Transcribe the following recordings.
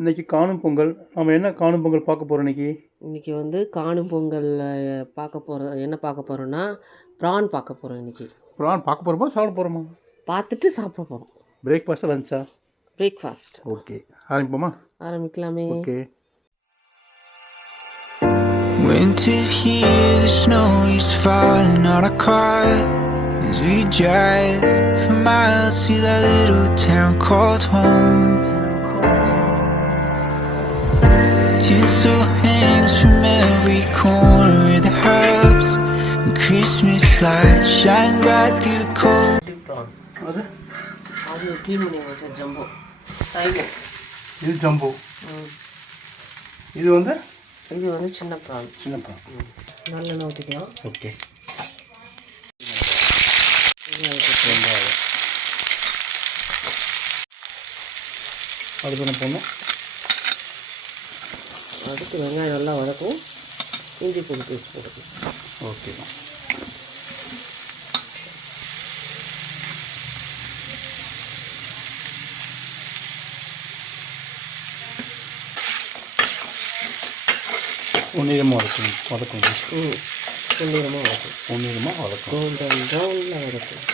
இன்றைக்கி காணும் பொங்கல். நம்ம என்ன காணும் பொங்கல் பார்க்க போகிறோம் இன்றைக்கி? இன்றைக்கி வந்து காணும் பொங்கல் என்ன பார்க்க போகிறோன்னா ப்ரான் பார்க்க போகிறோம். இன்றைக்கி ப்ரான் பார்க்க போகிறோமா சாப்பிட போகிறோமா? பார்த்துட்டு சாப்பிட போகிறோம். பிரேக்ஃபாஸ்ட்டாக லஞ்சா? பிரேக்ஃபாஸ்ட். ஓகே, ஆரம்பிப்போமா? ஆரம்பிக்கலாமே. Okay. Winter's here, the snow is falling on our car as we drive for miles to that little town called home. Tinsel hangs from every corner of the house, and Christmas lights shine bright through the cold. அது clean பண்ணி வச்ச jumbo டைமோ. இது jumbo. இது வந்து சின்ன PRAN. நல்லெண்ணெய் ஊற்றிக்கலாம். Okay. அடுத்து என்ன பண்ணணும்? அடுத்து வெங்காயம் நல்லா வதக்கும். இஞ்சி பூண்டு பேஸ்ட் போட்டுக்கலாம். ஓகே. பொன்னிறமாக வதக்கும். பொன்னிறமாக வதக்கும். கோல்டன் ப்ரௌனில் வதக்கும்.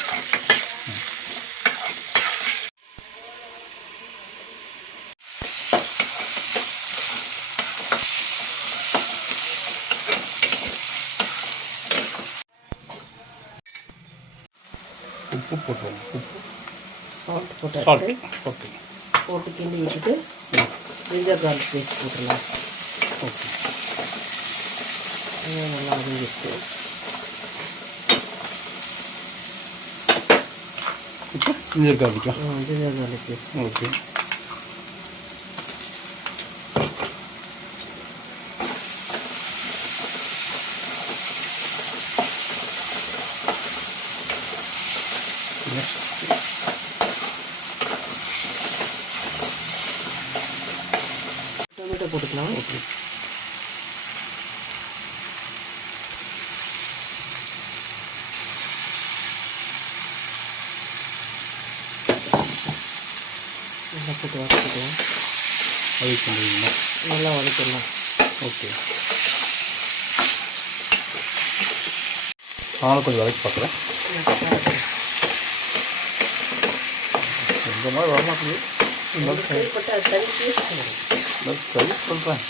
உப்பு போட்டுருவோம். உப்பு சால்ட் ஓகே. போட்டு கிண்டி விட்டுட்டு ஜிஞ்சர் கார்லிக் பேஸ்ட் போட்டுடலாம். ஓகே. நல்லா வதங்கிடுச்சு. இப்போ ஜிஞ்சர் கார்லிக்கா? Ginger garlic paste. Okay. Tomato போட்டுக்கலாம். ஓகே. நல்லா போட்டு வதக்கிக்கலாம். வதக்கிடுவீங்களா? நல்லா வதக்கிடலாம். ஓகே. நானும் கொஞ்சம் வதக்கி பார்க்குறேன். இந்த மாதிரி வரமாட்டேங்குது. சரி சொல்கிறேன்.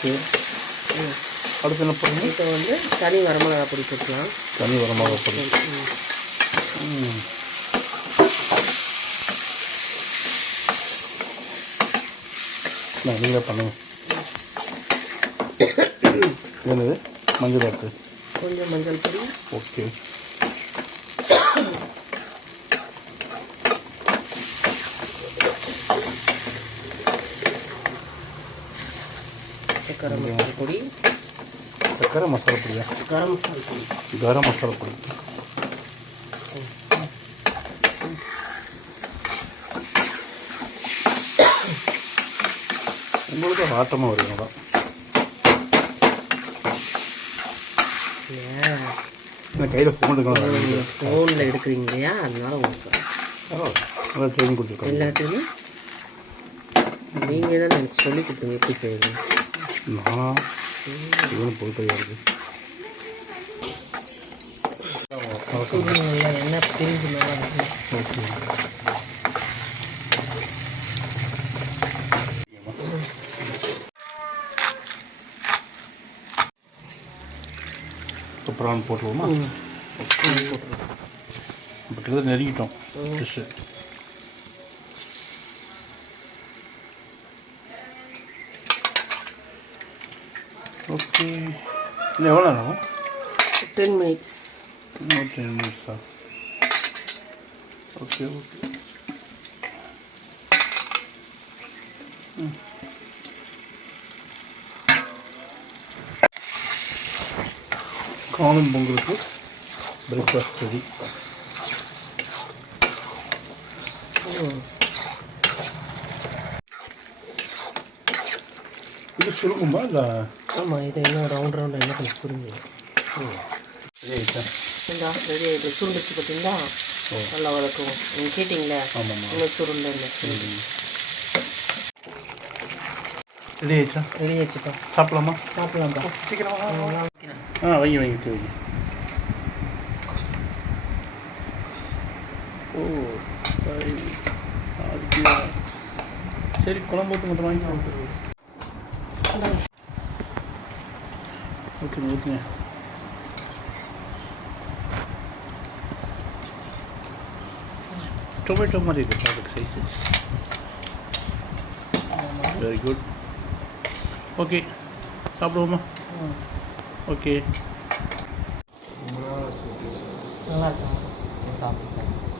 சரி, அடுத்து என்ன பண்ணுங்க? இப்போ வந்து தனி வரமிளகா பொடி போட்டுக்கலாம். தனி வரமிளகா பொடி. நீங்களே பண்ணுங்க. என்னது? மஞ்சள் ஆட்டு. கொஞ்சம் மஞ்சள் பொடி. ஓகே. கரம் மசாலா பொடி. கரம் மசாலா பொடியா? கரம் மசாலா பொடி. உங்களுக்கு ஆட்டமாக வருங்களா? கையில் ஃபோனில் எடுக்கிறீங்க இல்லையா, அதனால உங்களுக்கு நல்லா ட்ரைனிங் கொடுத்துருக்கோம். எல்லாத்தையுமே நீங்கள் தான் எனக்கு சொல்லி கொடுத்தீங்க எப்படி செய்யுங்க. நான் இதுவும் பொறுப்பையாக இருக்குது. என்ன பிரிஞ்சு மேலே ஓகே. இப்போ ப்ரான் போட்டுருவோமா? போட்டுருவோம். இப்போ கிட்ட நெருங்கிட்டோம் ஃபிஷ்ஷு. ஓகே. இன்னும் எவ்வளோ நேரம்? 10 minutes. இன்னும் 10 minutes-ஆ? ஓகே. ஓகே. காணும் பொங்கலுக்கு பிரேக்ஃபாஸ்ட் ரெடி. இது சுருக்குமா இல்லை? ஆமாம், இதை இன்னும் ரவுண்ட் என்ன கொஞ்சம் சுருங்க. ரெடி ஆகிட்டேன். ரெடி ஆகிட்டு சுருண்டுச்சு பார்த்தீங்களா? நல்லா வதக்குவோம். நீங்கள் கேட்டிங்களே ஆமாம்மா. இன்னும் சுருள் இல்லை. ரெடி ஆயிடுச்சா? ரெடி ஆயிடுச்சுப்பா. சாப்பிடலாமா? சாப்பிடலாம்ப்பா. சீக்கிரமா. வைங்க. ஓ சரி, குழம்பு ஊற்று மட்டும் வாங்கி கொடுத்துருவோம். ஓகேங்க. டொமேட்டோ மாதிரி இருக்குது product size. Very good. Okay, சாப்பிடுவோமா? ஓகே. நல்லா இருக்கா? சரி சாப்பிடுங்க.